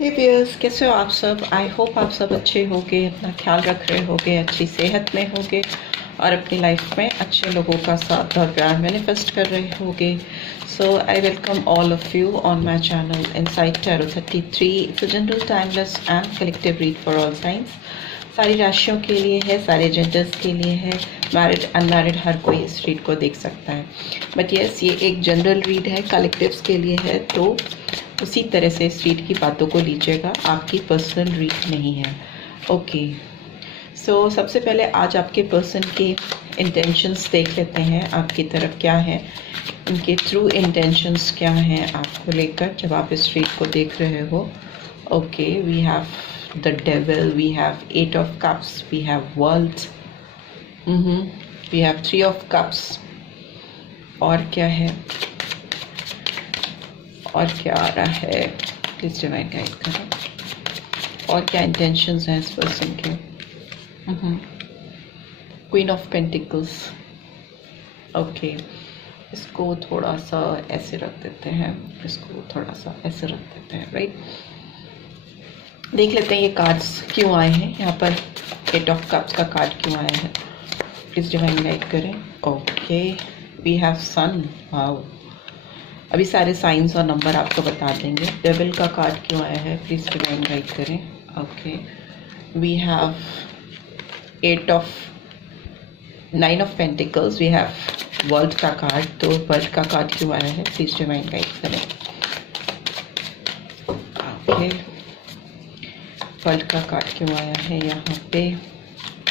हे viewers, कैसे हो आप सब। आई होप आप सब अच्छे होगे, अपना ख्याल रख रहे होगे, अच्छी सेहत में होगे और अपनी लाइफ में अच्छे लोगों का साथ और प्यार मैनिफेस्ट कर रहे होगे। So I welcome all of you on my channel inside tarot 33। It's a general timeless and collective read for all signs. सारी राशियों के लिए है, सारे जेंडर्स के लिए है, मैरिड अनमैरिड हर कोई इस रीड को देख सकता है। बट येस, ये एक जनरल रीड है, कलेक्टिव्स के लिए है, तो उसी तरह से इस रीड की बातों को लीजिएगा, आपकी पर्सनल रीड नहीं है। ओके, सो सबसे पहले आज आपके पर्सन के इंटेंशंस देख लेते हैं, आपकी तरफ क्या है, उनके ट्रू इंटेंशंस क्या हैं आपको लेकर जब आप इस रीड को देख रहे हो। Okay, we have the devil, we have 8 of cups, we have world, we have 3 of cups. और क्या है, और क्या आ रहा है, प्लीज डिवाइन गाइड करें। और क्या इंटेंशंस हैं इस पर्सन के। Queen of pentacles. ओके, इसको थोड़ा सा ऐसे रख देते हैं, इसको थोड़ा सा ऐसे रख देते हैं, राइट। देख लेते हैं ये कार्ड्स क्यों आए हैं यहाँ पर, 8 ऑफ कप्स का कार्ड क्यों आया है, प्लीज डिवाइन गाइड करें। Okay, we have sun. Wow, अभी सारे साइंस और नंबर आपको बता देंगे। डेविल का कार्ड क्यों आया है, प्लीज डिवाइन गाइड करें। Okay, we have 9 of pentacles, we have world का कार्ड, तो वर्ल्ड का कार्ड क्यों आया है, प्लीज डिवाइन गाइड करें। ओके, वर्ल्ड का कार्ड क्यों आया है यहाँ पे,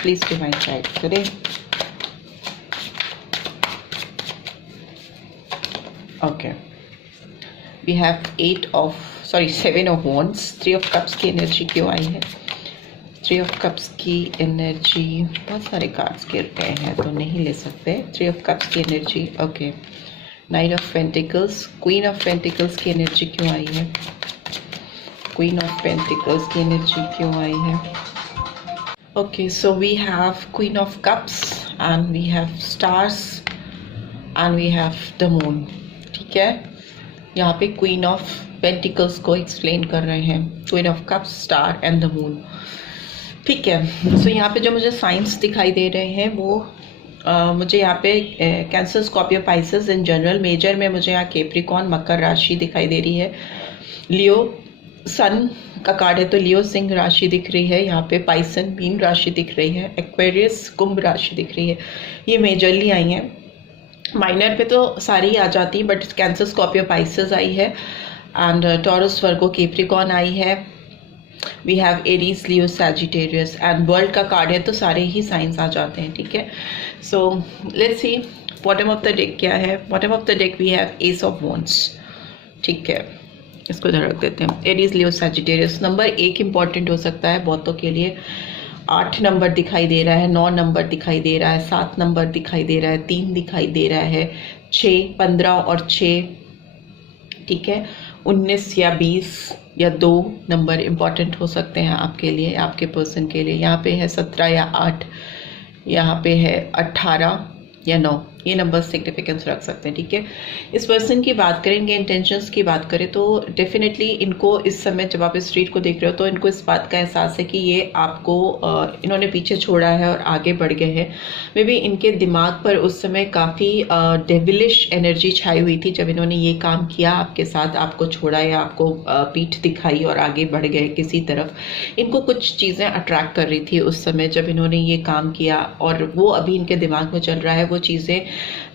प्लीज डिवाइन गाइड करें। Okay, we have 7 of wands, 3 of cups की एनर्जी क्यों आई है, 3 ऑफ कप्स की एनर्जी, बहुत सारे कार्ड्स गिर गए हैं तो नहीं ले सकते। 3 ऑफ कप्स की energy. Okay, 9 of pentacles, queen of pentacles की एनर्जी क्यों आई है, क्वीन ऑफ पेंटिकल्स की एनर्जी क्यों आई है। Okay, so we have queen of cups and we have stars and we have the moon. ठीक है, यहाँ पे क्वीन ऑफ पेंटिकल्स को एक्सप्लेन कर रहे हैं, queen of cups, star and the moon. ठीक है, सो यहाँ पे जो मुझे साइंस दिखाई दे रहे हैं वो मुझे यहाँ पे Cancer, Scorpio, Pisces in general. Major में मुझे यहाँ कैप्रिकॉर्न, मकर राशि दिखाई दे रही है। लियो सन का कार्ड है तो लियो सिंह राशि दिख रही है यहाँ पे। पाइसन मीन राशि दिख रही है। एक्वेरियस कुंभ राशि दिख रही है। ये मेजरली आई हैं। माइनर पे तो सारी आ जाती है, बट कैंसर, स्कॉर्पियो, पाइसेस आई है एंड टॉरस, वर्गो, कैप्रिकॉर्न आई है। We have Aries, Leo, Sagittarius and world का कार्ड है तो सारे ही साइंस आ जाते हैं। ठीक है, so let's see bottom of the deck क्या है। Bottom of the deck we have ace of wands. ठीक है, इसको इधर रख देते हैं। Aries, Leo, Sagittarius. Number 1 important हो सकता है बहुतों के लिए। 8 नंबर दिखाई दे रहा है, 9 नंबर दिखाई दे रहा है, 7 नंबर दिखाई दे रहा है, 3 दिखाई दे रहा है, 6, 15 और 6। ठीक है, 19 या 20 या 2 नंबर इम्पॉर्टेंट हो सकते हैं आपके लिए, आपके पर्सन के लिए। यहाँ पे है 17 या 8, यहाँ पे है 18 या 9, ये नंबर सिग्निफिकेंस रख सकते हैं। ठीक है, इस पर्सन की बात करें, इनके इंटेंशंस की बात करें तो डेफिनेटली इनको इस समय जब आप इस रीड को देख रहे हो तो इनको इस बात का एहसास है कि ये आपको इन्होंने पीछे छोड़ा है और आगे बढ़ गए हैं। मे बी इनके दिमाग पर उस समय काफ़ी डेविलिश एनर्जी छाई हुई थी जब इन्होंने ये काम किया आपके साथ, आपको छोड़ा या आपको पीठ दिखाई और आगे बढ़ गए किसी तरफ। इनको कुछ चीज़ें अट्रैक्ट कर रही थी उस समय जब इन्होंने ये काम किया, और वो अभी इनके दिमाग में चल रहा है। वो चीज़ें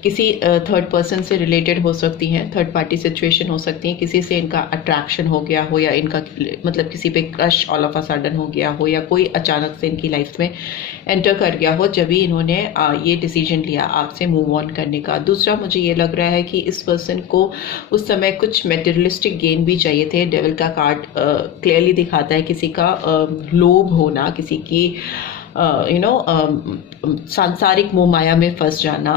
किसी थर्ड पर्सन से रिलेटेड हो सकती हैं, थर्ड पार्टी सिचुएशन हो सकती हैं, किसी से इनका अट्रैक्शन हो गया हो या इनका मतलब किसी पे crush all of a sudden हो गया हो या कोई अचानक से इनकी लाइफ में एंटर कर गया हो जब भी इन्होंने ये डिसीजन लिया आपसे मूव ऑन करने का। दूसरा, मुझे ये लग रहा है कि इस पर्सन को उस समय कुछ मेटेरियलिस्टिक गेन भी चाहिए थे। डेविल का कार्ड क्लियरली दिखाता है किसी का लोभ होना, किसी की सांसारिक मोह माया में फंस जाना।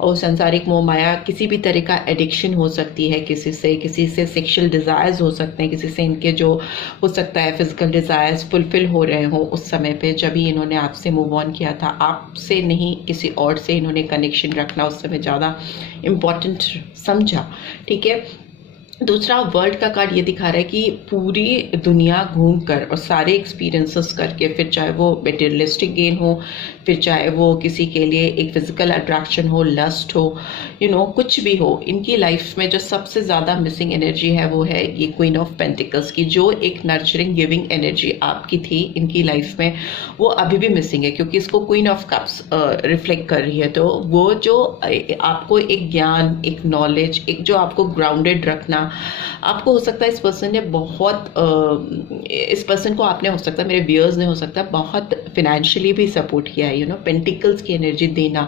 और सांसारिक मोह माया किसी भी तरह का एडिक्शन हो सकती है, किसी से सेक्सुअल डिज़ायर्स हो सकते हैं, किसी से इनके जो हो सकता है फिजिकल डिज़ायर्स फुलफिल हो रहे हो उस समय पे जब ही इन्होंने आपसे मूव ऑन किया था। आपसे नहीं, किसी और से इन्होंने कनेक्शन रखना उस समय ज़्यादा इम्पॉर्टेंट समझा। ठीक है, दूसरा वर्ल्ड का कार्ड ये दिखा रहा है कि पूरी दुनिया घूमकर और सारे एक्सपीरियंसेस करके, फिर चाहे वो मटेरियलिस्टिक गेन हो, फिर चाहे वो किसी के लिए एक फिजिकल अट्रैक्शन हो, लस्ट हो, कुछ भी हो, इनकी लाइफ में जो सबसे ज़्यादा मिसिंग एनर्जी है वो है ये क्वीन ऑफ पेंटिकल्स की। जो एक नर्चरिंग गिविंग एनर्जी आपकी थी इनकी लाइफ में, वो अभी भी मिसिंग है, क्योंकि इसको क्वीन ऑफ कप्स रिफ्लेक्ट कर रही है। तो वो जो आपको एक ज्ञान, एक नॉलेज, एक जो आपको ग्राउंडेड रखना, आपको हो सकता है इस पर्सन ने बहुत इस पर्सन को आपने, हो सकता है मेरे व्यूअर्स ने, हो सकता है बहुत फिनेंशियली भी सपोर्ट किया है। पेंटिकल्स की एनर्जी देना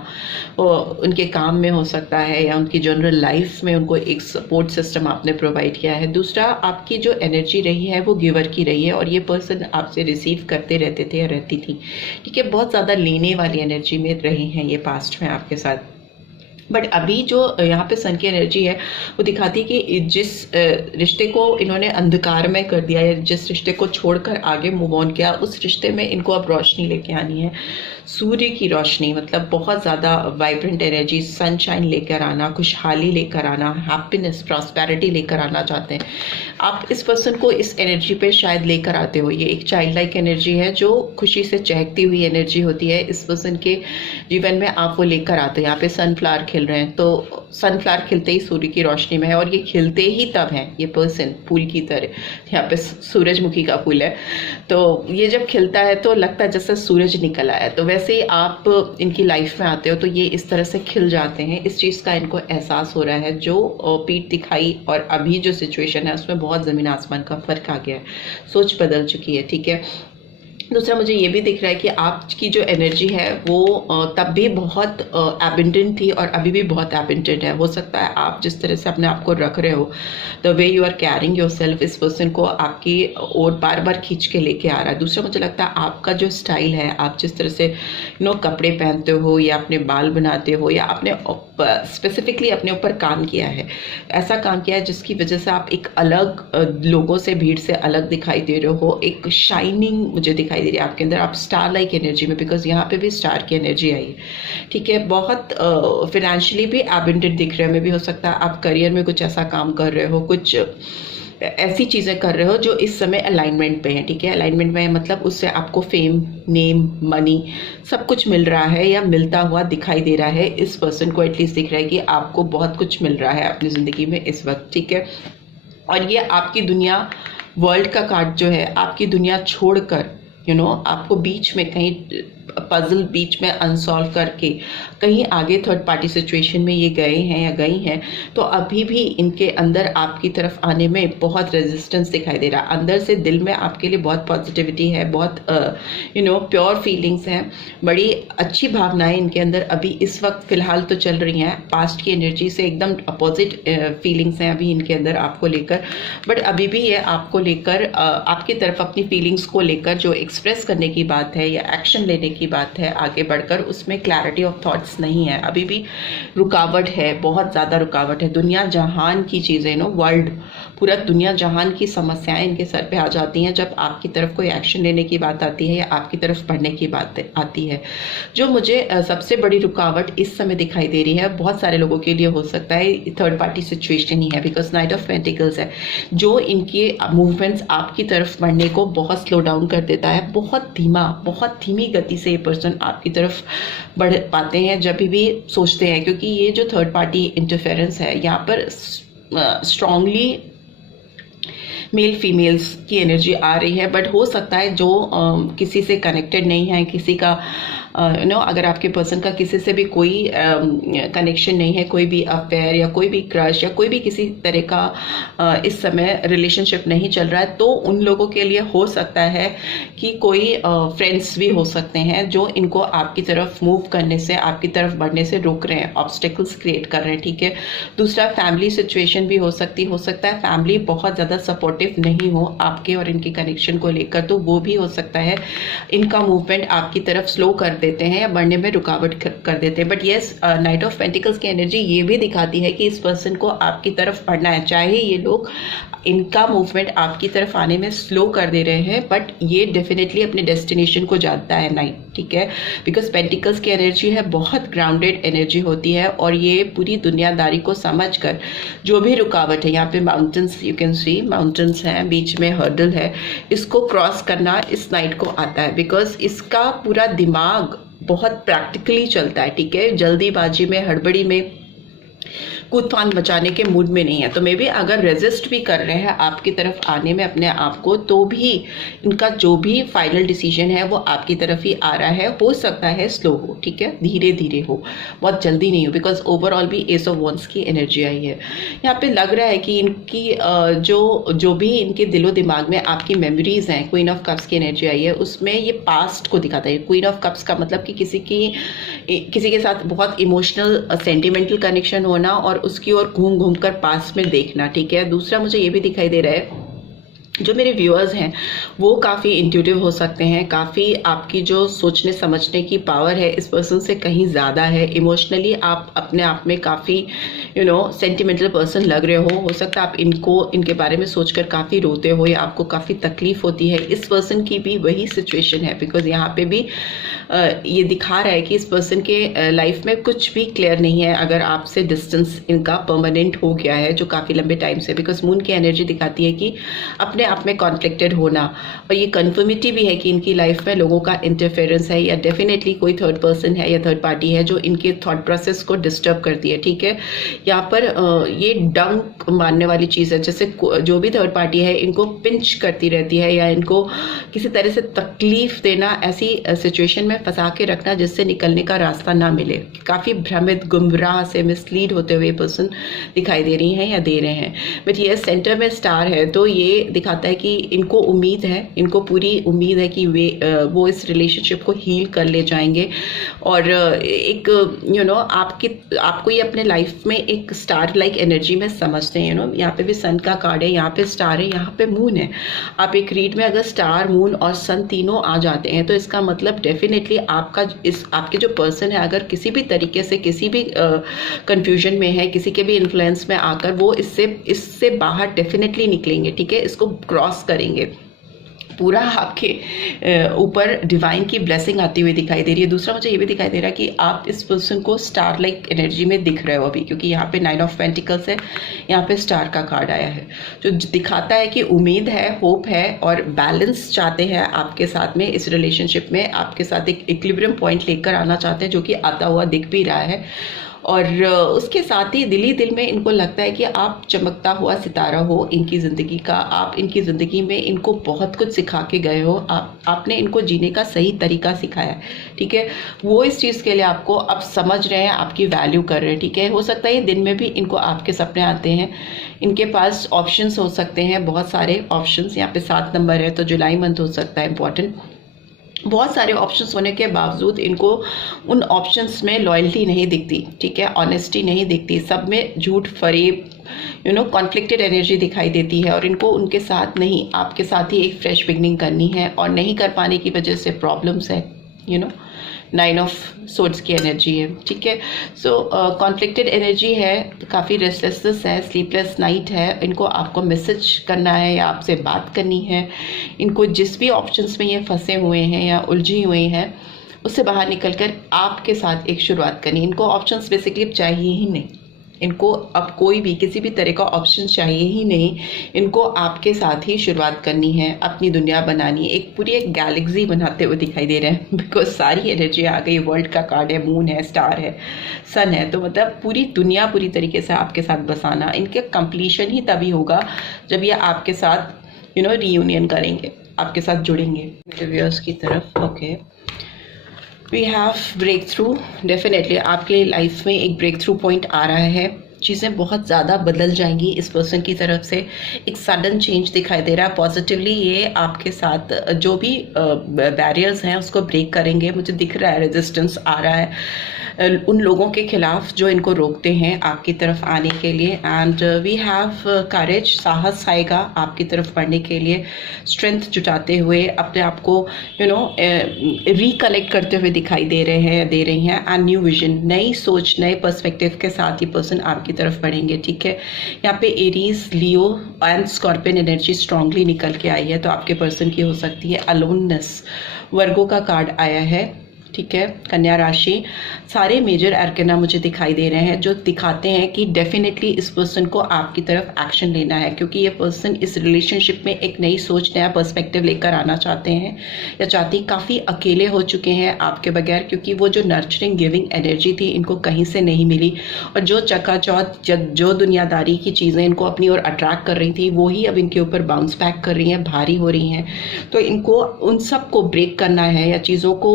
उनके काम में हो सकता है, या उनकी जनरल लाइफ में उनको एक सपोर्ट सिस्टम आपने प्रोवाइड किया है। दूसरा, आपकी जो एनर्जी रही है वो गिवर की रही है, और ये पर्सन आपसे रिसीव करते रहते थे या रहती थी, ठीक है। बहुत ज़्यादा लेने वाली एनर्जी में रहे हैं ये पास्ट में आपके साथ। बट अभी जो यहाँ पे सन की एनर्जी है वो दिखाती है कि जिस रिश्ते को इन्होंने अंधकार में कर दिया, या जिस रिश्ते को छोड़कर आगे मूव ऑन किया, उस रिश्ते में इनको अब रोशनी लेके आनी है, सूर्य की रोशनी, मतलब बहुत ज़्यादा वाइब्रेंट एनर्जी, सनशाइन लेकर आना, खुशहाली लेकर आना, हैप्पीनेस, प्रॉस्पेरिटी लेकर आना चाहते हैं आप। इस पर्सन को इस एनर्जी पे शायद लेकर आते हो। ये एक चाइल्ड लाइक एनर्जी है जो खुशी से चहकती हुई एनर्जी होती है। इस पर्सन के जीवन में आप वो लेकर आते हो। यहाँ पे सनफ्लावर खिल रहे हैं, तो सनफ्लावर खिलते ही सूर्य की रोशनी में है, और ये खिलते ही तब है ये पर्सन फूल की तरह। यहाँ पे सूरजमुखी का फूल है, तो ये जब खिलता है तो लगता है जैसे सूरज निकल आया। तो वैसे ही आप इनकी लाइफ में आते हो तो ये इस तरह से खिल जाते हैं। इस चीज़ का इनको एहसास हो रहा है। जो पीठ दिखाई और अभी जो सिचुएशन है उसमें बहुत ज़मीन आसमान का फ़र्क आ गया है, सोच बदल चुकी है, ठीक है। दूसरा, मुझे ये भी दिख रहा है कि आपकी जो एनर्जी है वो तब भी बहुत एबंडेंट थी और अभी भी बहुत एबंडेंट है। हो सकता है आप जिस तरह से अपने आप को रख रहे हो, the way you are carrying yourself, इस पर्सन को आपकी ओर बार बार खींच के लेके आ रहा है। दूसरा, मुझे लगता है आपका जो स्टाइल है, आप जिस तरह से कपड़े पहनते हो, या अपने बाल बनाते हो, या आपने स्पेसिफिकली अपने ऊपर काम किया है, ऐसा काम किया है जिसकी वजह से आप एक अलग लोगों से, भीड़ से अलग दिखाई दे रहे हो। एक शाइनिंग मुझे दिखाई दे रही है आपके अंदर, आप स्टार लाइक एनर्जी में, बिकॉज यहाँ पे भी स्टार की एनर्जी आई है, ठीक है। बहुत फिनेंशियली भी एबंडेंट दिख रहे हैं। में भी हो सकता है आप करियर में कुछ ऐसा काम कर रहे हो, कुछ ऐसी चीज़ें कर रहे हो जो इस समय अलाइनमेंट पे है, ठीक है। अलाइनमेंट में मतलब उससे आपको फेम, नेम, मनी सब कुछ मिल रहा है या मिलता हुआ दिखाई दे रहा है। इस पर्सन को एटलीस्ट दिख रहा है कि आपको बहुत कुछ मिल रहा है अपनी ज़िंदगी में इस वक्त, ठीक है। और ये आपकी दुनिया, वर्ल्ड का कार्ड जो है, आपकी दुनिया छोड़कर आपको बीच में कहीं पजल बीच में अनसॉल्व करके कहीं आगे थर्ड पार्टी सिचुएशन में ये गए हैं या गई हैं, तो अभी भी इनके अंदर आपकी तरफ आने में बहुत रेजिस्टेंस दिखाई दे रहा है। अंदर से दिल में आपके लिए बहुत पॉजिटिविटी है, बहुत प्योर फीलिंग्स हैं, बड़ी अच्छी भावनाएं इनके अंदर अभी इस वक्त फ़िलहाल तो चल रही हैं। पास्ट की एनर्जी से एकदम अपोजिट फीलिंग्स हैं अभी इनके अंदर आपको लेकर, बट अभी भी ये आपको लेकर आपकी तरफ अपनी फीलिंग्स को लेकर जो एक्सप्रेस करने की बात है या एक्शन लेने की बात है आगे बढ़कर, उसमें क्लैरिटी ऑफ थॉट्स नहीं है। अभी भी रुकावट है, बहुत ज़्यादा रुकावट है। दुनिया जहान की चीज़ें वर्ल्ड, पूरा दुनिया जहान की समस्याएं इनके सर पे आ जाती हैं जब आपकी तरफ कोई एक्शन लेने की बात आती है या आपकी तरफ बढ़ने की बात आती है। जो मुझे सबसे बड़ी रुकावट इस समय दिखाई दे रही है, बहुत सारे लोगों के लिए हो सकता है थर्ड पार्टी सिचुएशन ही है, बिकॉज नाइट ऑफ पेंटिकल्स है, जो इनके मूवमेंट्स आपकी तरफ बढ़ने को बहुत स्लो डाउन कर देता है। बहुत धीमी गति से ये पर्सन आपकी तरफ बढ़ पाते हैं जब भी सोचते हैं, क्योंकि ये जो थर्ड पार्टी इंटरफेरेंस है यहाँ पर स्ट्रांगली मेल फीमेल्स की एनर्जी आ रही है। बट हो सकता है जो किसी से कनेक्टेड नहीं है, किसी का अगर आपके पर्सन का किसी से भी कोई कनेक्शन नहीं है, कोई भी अफेयर या कोई भी क्रश या कोई भी किसी तरह का इस समय रिलेशनशिप नहीं चल रहा है, तो उन लोगों के लिए हो सकता है कि कोई फ्रेंड्स भी हो सकते हैं जो इनको आपकी तरफ मूव करने से, आपकी तरफ बढ़ने से रोक रहे हैं, ऑब्स्टेकल्स क्रिएट कर रहे हैं, ठीक है। दूसरा, फैमिली सिचुएशन भी हो सकता है फैमिली बहुत ज़्यादा सपोर्टिव सपोर्टिव नहीं हो आपके और इनके कनेक्शन को लेकर, तो वो भी हो सकता है इनका मूवमेंट आपकी तरफ स्लो कर देते हैं या बढ़ने में रुकावट कर देते हैं। But yes, night of pentacles की एनर्जी ये भी दिखाती है कि इस पर्सन को आपकी तरफ बढ़ना है, चाहे ये लोग इनका मूवमेंट आपकी तरफ आने में स्लो कर दे रहे हैं, बट ये डेफिनेटली अपने डेस्टिनेशन को जानता है नाइट, ठीक है। बिकॉज पेंटिकल्स की एनर्जी है, बहुत ग्राउंडेड एनर्जी होती है और ये पूरी दुनियादारी को समझकर जो भी रुकावट है, यहाँ पे mountains, you can see mountains हैं, बीच में हर्डल है, इसको क्रॉस करना इस नाइट को आता है। बिकॉज इसका पूरा दिमाग बहुत प्रैक्टिकली चलता है, ठीक है, जल्दीबाजी में, हड़बड़ी में, कूद फांद मचाने के मूड में नहीं है। तो मे बी अगर रेजिस्ट भी कर रहे हैं आपकी तरफ आने में अपने आप को, तो भी इनका जो भी फाइनल डिसीजन है वो आपकी तरफ ही आ रहा है। हो सकता है स्लो हो, ठीक है, धीरे धीरे हो, बहुत जल्दी नहीं हो। बिकॉज ओवरऑल भी एस ऑफ वॉन्ड्स की एनर्जी आई है। यहाँ पे लग रहा है कि इनकी जो भी इनके दिलो दिमाग में आपकी मेमोरीज हैं, क्वीन ऑफ कप्स की एनर्जी आई है, उसमें ये पास्ट को दिखाता है। क्वीन ऑफ कप्स का मतलब कि किसी के साथ बहुत इमोशनल सेंटिमेंटल कनेक्शन होना और उसकी ओर घूम घूम कर पास में देखना, ठीक है। दूसरा मुझे ये भी दिखाई दे रहा है, जो मेरे व्यूअर्स हैं वो काफ़ी इंट्यूटिव हो सकते हैं, काफ़ी आपकी जो सोचने समझने की पावर है इस पर्सन से कहीं ज़्यादा है। इमोशनली आप अपने आप में काफ़ी सेंटिमेंटल पर्सन लग रहे हो सकता है आप इनके बारे में सोचकर काफ़ी रोते हो या आपको काफ़ी तकलीफ होती है। इस पर्सन की भी वही सिचुएशन है। बिकॉज यहाँ पे भी ये दिखा रहा है कि इस पर्सन के लाइफ में कुछ भी क्लियर नहीं है, अगर आपसे डिस्टेंस इनका परमानेंट हो गया है जो काफ़ी लंबे टाइम से। बिकॉज मून की एनर्जी दिखाती है कि अपने आप में कॉन्फ्लिक्टेड होना, और ये कन्फर्मिटी भी है कि इनकी लाइफ में लोगों का इंटरफेरेंस है या डेफिनेटली कोई थर्ड पर्सन है या थर्ड पार्टी है जो इनके थॉट प्रोसेस को डिस्टर्ब करती है, ठीक है। यहाँ पर ये डंक मारने वाली चीज़ है, जैसे जो भी थर्ड पार्टी है इनको पिंच करती रहती है या इनको किसी तरह से तकलीफ देना, ऐसी सिचुएशन में फंसा के रखना जिससे निकलने का रास्ता ना मिले। काफ़ी भ्रमित, गुमराह से मिसलीड होते हुए पर्सन दिखाई दे रही हैं या दे रहे हैं। बट ये सेंटर में स्टार है, तो ये दिखाता है कि इनको उम्मीद है, इनको पूरी उम्मीद है कि वो इस रिलेशनशिप को हील कर ले जाएंगे। और एक आपको ये अपने लाइफ में एक स्टार लाइक एनर्जी में समझते हैं। यहाँ पे भी सन का कार्ड है, यहाँ पे स्टार है, यहाँ पे मून है। आप एक रीड में अगर स्टार, मून और सन तीनों आ जाते हैं तो इसका मतलब डेफिनेटली आपके जो पर्सन है अगर किसी भी तरीके से किसी भी कंफ्यूजन में है, किसी के भी इन्फ्लुएंस में आकर वो इससे बाहर डेफिनेटली निकलेंगे, ठीक है, इसको क्रॉस करेंगे। पूरा आपके ऊपर डिवाइन की ब्लेसिंग आती हुई दिखाई दे रही है। दूसरा मुझे ये भी दिखाई दे रहा है कि आप इस पर्सन को स्टार लाइक एनर्जी में दिख रहे हो अभी, क्योंकि यहाँ पे 9 ऑफ पेंटिकल्स है, यहाँ पे स्टार का कार्ड आया है जो दिखाता है कि उम्मीद है, होप है और बैलेंस चाहते हैं आपके साथ में, इस रिलेशनशिप में आपके साथ एक इक्विलिब्रियम पॉइंट लेकर आना चाहते हैं, जो कि आता हुआ दिख भी रहा है। और उसके साथ ही दिल में इनको लगता है कि आप चमकता हुआ सितारा हो इनकी ज़िंदगी का। आप इनकी ज़िंदगी में इनको बहुत कुछ सिखा के गए हो, आपने इनको जीने का सही तरीका सिखाया है, ठीक है। वो इस चीज़ के लिए आपको अब समझ रहे हैं, आपकी वैल्यू कर रहे हैं, ठीक है। हो सकता है दिन में भी इनको आपके सपने आते हैं, इनके पास ऑप्शंस हो सकते हैं, बहुत सारे ऑप्शंस। यहाँ पे 7 नंबर है तो जुलाई मंथ हो सकता है इंपॉर्टेंट। बहुत सारे ऑप्शंस होने के बावजूद इनको उन ऑप्शंस में लॉयल्टी नहीं दिखती, ठीक है, ऑनेस्टी नहीं दिखती, सब में झूठ, फरेब, कॉन्फ्लिक्टेड एनर्जी दिखाई देती है। और इनको उनके साथ नहीं, आपके साथ ही एक फ्रेश बिगनिंग करनी है और नहीं कर पाने की वजह से प्रॉब्लम्स है। 9 ऑफ सोर्ड्स की एनर्जी है, ठीक है। सो कॉन्फ्लिक्टेड एनर्जी है, काफ़ी रेस्टलेसनेस है, स्लीपलेस नाइट है। इनको आपको मैसेज करना है या आपसे बात करनी है। इनको जिस भी ऑप्शंस में ये फंसे हुए हैं या उलझी हुई हैं उससे बाहर निकलकर आपके साथ एक शुरुआत करनी। इनको ऑप्शंस बेसिकली अब चाहिए ही नहीं, इनको अब कोई भी किसी भी तरह का ऑप्शन चाहिए ही नहीं। इनको आपके साथ ही शुरुआत करनी है, अपनी दुनिया बनानी है, पूरी एक गैलेक्सी बनाते हुए दिखाई दे रहे हैं। बिकॉज सारी एनर्जी आ गई, वर्ल्ड का कार्ड है, मून है, स्टार है, सन है, तो मतलब पूरी दुनिया पूरी तरीके से आपके साथ बसाना। इनके कंप्लीशन ही तभी होगा जब ये आपके साथ रीयूनियन करेंगे, आपके साथ जुड़ेंगे। मेरे व्यूअर्स की तरफ okay, we have breakthrough. Definitely आपके लाइफ में एक ब्रेक थ्रू पॉइंट आ रहा है, चीज़ें बहुत ज़्यादा बदल जाएंगी इस पर्सन की तरफ से। एक सडन चेंज दिखाई दे रहा है पॉजिटिवली। ये आपके साथ जो भी बैरियर्स हैं उसको ब्रेक करेंगे। मुझे दिख रहा है रेजिस्टेंस आ रहा है, उन लोगों के खिलाफ जो इनको रोकते हैं आपकी तरफ आने के लिए। एंड वी हैव करेज, साहस आएगा आपकी तरफ बढ़ने के लिए, स्ट्रेंथ जुटाते हुए अपने आप को रिकलेक्ट करते हुए दिखाई दे रही हैं। एंड न्यू विजन, नई सोच, नए पर्सपेक्टिव के साथ ये पर्सन आपकी तरफ बढ़ेंगे, ठीक है। यहाँ पे Aries, Leo and scorpion energy strongly निकल के आई है, तो आपके पर्सन की हो सकती है अलोननेस। वर्गो का कार्ड आया है, ठीक है। कन्या राशि, सारे मेजर आर्कना मुझे दिखाई दे रहे हैं जो दिखाते हैं कि डेफिनेटली इस पर्सन को आपकी तरफ एक्शन लेना है, क्योंकि ये पर्सन इस रिलेशनशिप में एक नई सोच, नया पर्सपेक्टिव लेकर आना चाहते हैं या चाहती। काफ़ी अकेले हो चुके हैं आपके बगैर, क्योंकि वो जो नर्चरिंग गिविंग एनर्जी थी इनको कहीं से नहीं मिली, और जो चकाचौंध जो दुनियादारी की चीज़ें इनको अपनी ओर अट्रैक्ट कर रही थी वो ही अब इनके ऊपर बाउंस बैक कर रही हैं, भारी हो रही हैं। तो इनको उन सब को ब्रेक करना है, या चीज़ों को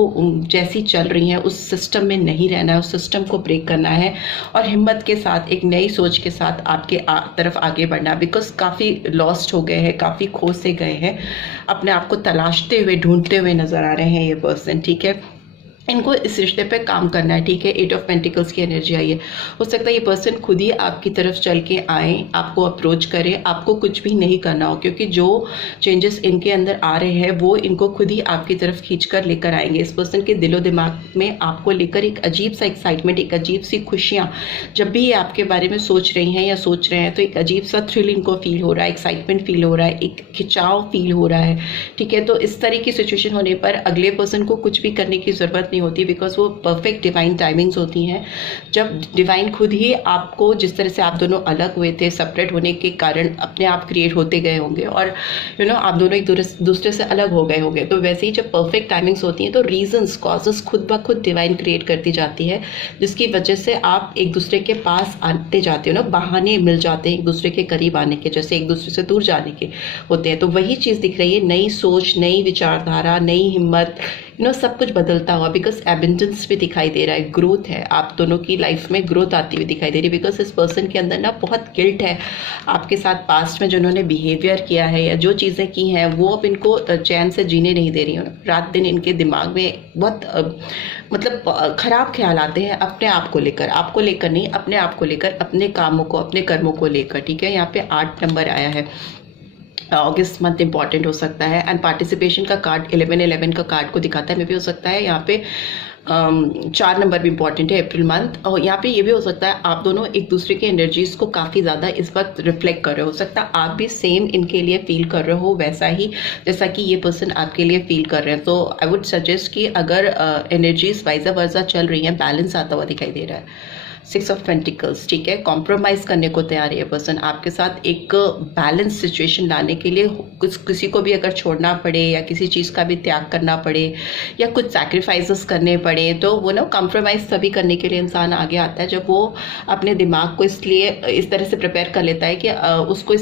जैसी चल रही हैं उस सिस्टम में नहीं रहना है, उस सिस्टम को ब्रेक करना है और हिम्मत के साथ एक नई सोच के साथ आपके तरफ आगे बढ़ना। बिकॉज काफ़ी लॉस्ट हो गए हैं, काफ़ी खो से गए हैं, अपने आप को तलाशते हुए, ढूंढते हुए नजर आ रहे हैं ये पर्सन, ठीक है। इनको इस रिश्ते पे काम करना है, ठीक है। 8 ऑफ पेंटिकल्स की एनर्जी आई है। हो सकता है ये पर्सन खुद ही आपकी तरफ चल के आए, आपको अप्रोच करे, आपको कुछ भी नहीं करना हो, क्योंकि जो चेंजेस इनके अंदर आ रहे हैं वो इनको खुद ही आपकी तरफ खींच कर लेकर आएंगे। इस पर्सन के दिलो दिमाग में आपको लेकर एक अजीब सा एक्साइटमेंट, एक अजीब सी खुशियाँ, जब भी ये आपके बारे में सोच रही हैं या सोच रहे हैं तो एक अजीब सा थ्रिल इनको फील हो रहा है, एक्साइटमेंट फील हो रहा है, एक खिंचाव फील हो रहा है, ठीक है। तो इस तरह की सिचुएशन होने पर अगले पर्सन को कुछ भी करने की ज़रूरत होती, बिकॉज वो परफेक्ट डिवाइन टाइमिंग्स होती हैं, जब डिवाइन खुद ही आपको, जिस तरह से आप दोनों अलग हुए थे, सेपरेट होने के कारण अपने आप क्रिएट होते गए होंगे और आप दोनों एक दूसरे से अलग हो गए होंगे, तो वैसे ही जब परफेक्ट टाइमिंग्स होती हैं तो रीजंस, कॉजेस खुद ब खुद डिवाइन क्रिएट करती जाती है, जिसकी वजह से आप एक दूसरे के पास आते जाते हो बहाने मिल जाते हैं एक दूसरे के करीब आने के, जैसे एक दूसरे से दूर जाने के होते हैं। तो वही चीज़ दिख रही है, नई सोच, नई विचारधारा, नई हिम्मत, सब कुछ बदलता हुआ। बिकॉज एबंडेंस भी दिखाई दे रहा है, ग्रोथ है, आप दोनों की लाइफ में ग्रोथ आती हुई दिखाई दे रही है। बिकॉज इस पर्सन के अंदर बहुत गिल्ट है आपके साथ, पास्ट में जिन्होंने बिहेवियर किया है या जो चीज़ें की हैं वो अब इनको चैन से जीने नहीं दे रही हैं। रात दिन इनके दिमाग में बहुत मतलब खराब ख्याल आते हैं अपने आप को लेकर, आपको लेकर नहीं, अपने आप को लेकर, अपने कामों को, अपने कर्मों को लेकर, ठीक है। यहाँ पे 8 नंबर आया है, अगस्त मंथ इंपॉर्टेंट हो सकता है। एंड पार्टिसिपेशन का कार्ड 11 का कार्ड को दिखाता है, मे भी हो सकता है यहाँ पे 4 नंबर भी इंपॉर्टेंट है, अप्रैल मंथ। और यहाँ पे ये भी हो सकता है आप दोनों एक दूसरे की एनर्जीज को काफ़ी ज़्यादा इस वक्त रिफ्लेक्ट कर रहे हो सकता है आप भी सेम इनके लिए फील कर रहे हो वैसा ही जैसा कि ये पर्सन आपके लिए फील कर रहे हैं। तो आई वुड सजेस्ट कि अगर एनर्जीज वाइजा वर्जा चल रही हैं, बैलेंस आता हुआ दिखाई दे रहा है। 6 ऑफ पेंटिकल्स, ठीक है। कॉम्प्रोमाइज़ करने को तैयार है पर्सन आपके साथ, एक बैलेंस सिचुएशन लाने के लिए। किसी को भी अगर छोड़ना पड़े या किसी चीज़ का भी त्याग करना पड़े या कुछ सैक्रिफाइसेस करने पड़े, तो वो कॉम्प्रोमाइज़ तभी करने के लिए इंसान आगे आता है जब वो अपने दिमाग को इसलिए इस तरह से प्रिपेयर कर लेता है कि उसको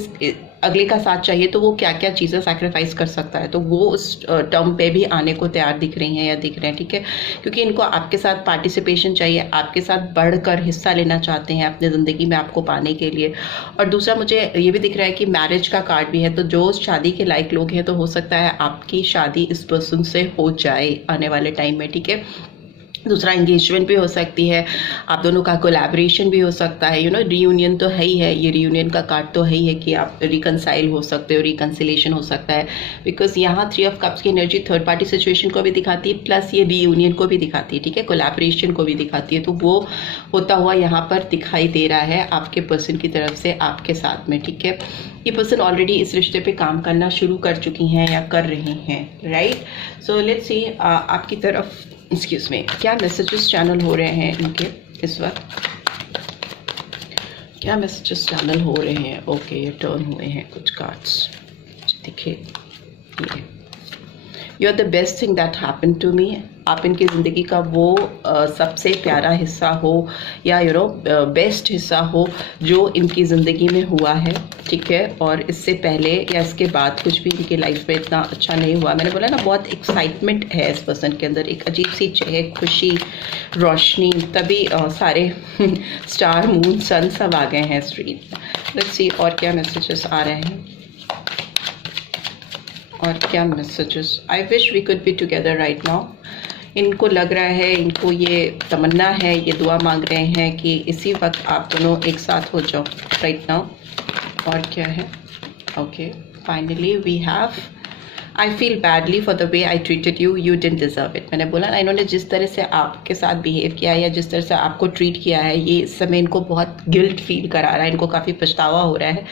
अगले का साथ चाहिए, तो वो क्या क्या चीज़ें सैक्रिफाइस कर सकता है। तो वो उस टर्म पे भी आने को तैयार दिख रही हैं या दिख रहे हैं, ठीक है। क्योंकि इनको आपके साथ पार्टिसिपेशन चाहिए, आपके साथ बढ़कर हिस्सा लेना चाहते हैं अपने ज़िंदगी में आपको पाने के लिए। और दूसरा मुझे ये भी दिख रहा है कि मैरिज का कार्ड भी है, तो जो शादी के लायक लोग हैं तो हो सकता है आपकी शादी इस पर्सन से हो जाए आने वाले टाइम में, ठीक है। दूसरा एंगेजमेंट भी हो सकती है, आप दोनों का कोलैबोरेशन भी हो सकता है, रीयूनियन तो है ही है, ये रीयूनियन का कार्ड तो है ही है कि आप रिकनसाइल हो सकते हो, रिकन्सिलेशन हो सकता है। बिकॉज यहाँ 3 ऑफ कप्स की एनर्जी थर्ड पार्टी सिचुएशन को भी दिखाती है, प्लस ये रीयूनियन को भी दिखाती है, ठीक है, कोलैबोरेशन को भी दिखाती है। तो वो होता हुआ यहाँ पर दिखाई दे रहा है आपके पर्सन की तरफ से आपके साथ में, ठीक है। ये पर्सन ऑलरेडी इस रिश्ते पे काम करना शुरू कर चुकी हैं या कर रही हैं, राइट। सो लेट्स सी आपकी तरफ एक्सक्यूज में क्या मैसेजेस चैनल हो रहे हैं इनके इस वक्त, क्या मैसेजेस चैनल हो रहे हैं। ओके, ये टर्न हुए हैं कुछ कार्ड्स, देखिए ये you are the best thing that happen to me. आप इनकी ज़िंदगी का वो सबसे प्यारा हिस्सा हो या बेस्ट हिस्सा हो जो इनकी ज़िंदगी में हुआ है, ठीक है। और इससे पहले या इसके बाद कुछ भी इनकी लाइफ में इतना अच्छा नहीं हुआ। मैंने बोला ना, बहुत एक्साइटमेंट है इस पर्सन के अंदर, एक अजीब सी चहक, खुशी, रोशनी, तभी सारे स्टार, मून, सन सब आ गए हैं स्ट्रीट। लेट्स सी और क्या मैसेजेस आ रहे हैं और क्या messages. I wish we could be together right now. इनको लग रहा है, इनको ये तमन्ना है, ये दुआ मांग रहे हैं कि इसी वक्त आप दोनों एक साथ हो जाओ राइट नाउ। और क्या है? Okay, finally we have I feel badly for the way I treated you, you didn't deserve it. मैंने बोला ना, इन्होंने जिस तरह से आपके साथ बिहेव किया है या जिस तरह से आपको ट्रीट किया है, ये इस समय इनको बहुत गिल्ट फील करा रहा है, इनको काफ़ी पछतावा हो रहा है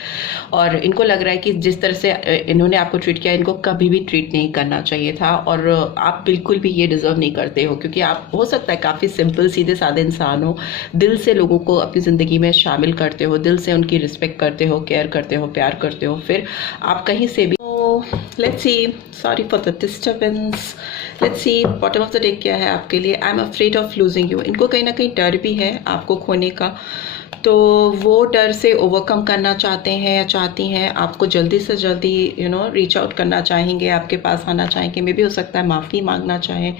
और इनको लग रहा है कि जिस तरह से इन्होंने आपको ट्रीट किया, इनको कभी भी ट्रीट नहीं करना चाहिए था और आप बिल्कुल भी ये डिज़र्व नहीं करते हो, क्योंकि आप हो सकता है काफ़ी सिंपल सीधे साधे इंसान हो, दिल से लोगों को अपनी ज़िंदगी में शामिल करते हो, दिल से उनकी रिस्पेक्ट करते हो, केयर करते हो, प्यार करते हो, फिर आप कहीं से भी let's see, sorry for the disturbance, let's see bottom of the deck क्या है आपके लिए। I am afraid of losing you. इनको कहीं ना कहीं डर भी है आपको खोने का, तो वो डर से ओवरकम करना चाहते हैं या चाहती हैं, आपको जल्दी से जल्दी रीच आउट करना चाहेंगे, आपके पास आना चाहेंगे, मे भी हो सकता है माफ़ी मांगना चाहें,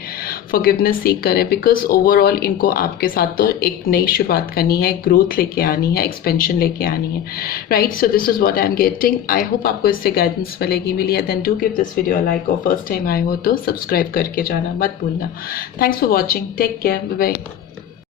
फॉरगिवनेस सीख करें, बिकॉज ओवरऑल इनको आपके साथ तो एक नई शुरुआत करनी है, ग्रोथ लेके आनी है, एक्सपेंशन लेके आनी है right. So this is what I am getting. I hope आपको इससे गाइडेंस मिली है। Then do give this video like और फर्स्ट टाइम आए हो तो सब्सक्राइब करके जाना मत भूलना। Thanks for watching, take care, bye bye.